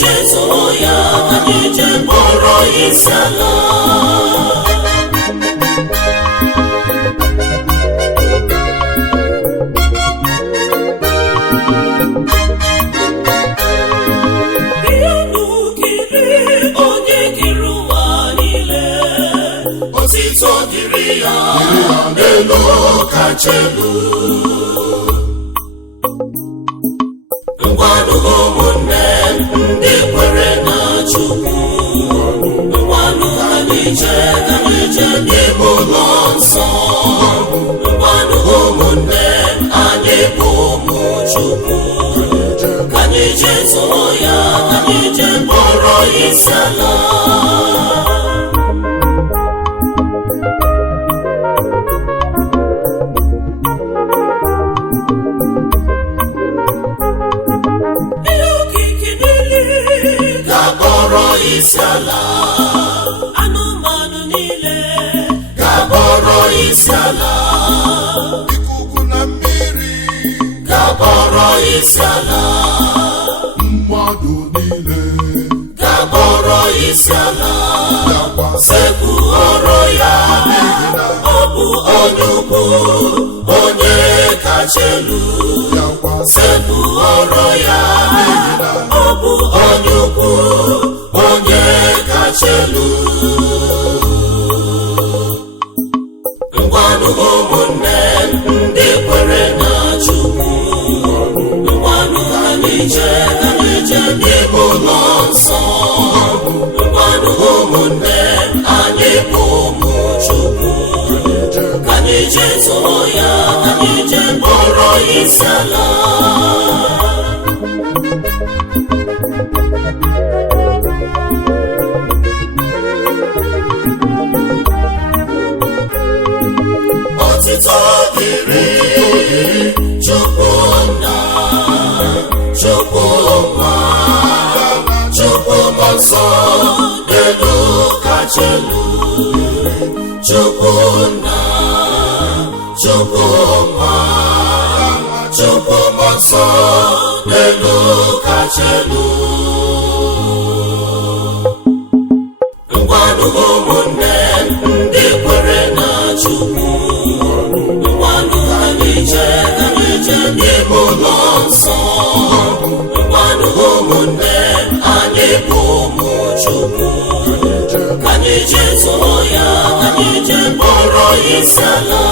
jezo ya anyị je kpọrọ isiala. Otito dịrị ya n'elu kacha elu. Ngwanụ ụmụnne ndị kwere na Chukwu, ngwanụ anyị je n'ime ụlọ nsọ. Ngwanụ ụmụnne anyị bụ ụmụ Chukwu, ka anyị jezo ya anyị je kpọrọ isiala. Isiala, anụmanụ niile ga-akpọrọ isiala. Ikuku na mmiri ga-akpọrọ isiala. Mmadụ niile ga-akpọrọ isiala. Sekpuoro ya, ọ bụ onye ukwu, onye kacha elu. Sekpuoro ya, ọ bụ onye ukwu, onye kacha elu. Ngwanụ ụmụnne ndị kwere na Chukwu, ngwanụ anyị je n'ime ụlọ nsọ. Ngwanụ ụmụnne anyị bụ ụmụ Chukwu, ka anyị jezo ya anyị je kpọrọ isiala. Otito dịrị Chukwu Nna, Chukwu Nwa, Chukwu Mmụọ Nsọ n'elu kacha elu. Chukwu Nna, Chukwu Nwa, Chukwu Mmụọ Nsọ n'elu kacha elu. Ngwanụ ụmụnne ndị kwere na Chukwu, ngwanụ anyị je n'ime ụlọ nsọ. Ngwanụ ụmụnne anyị bụ ụmụ Chukwu, ka anyị jezo ya anyị je kpọrọ isiala.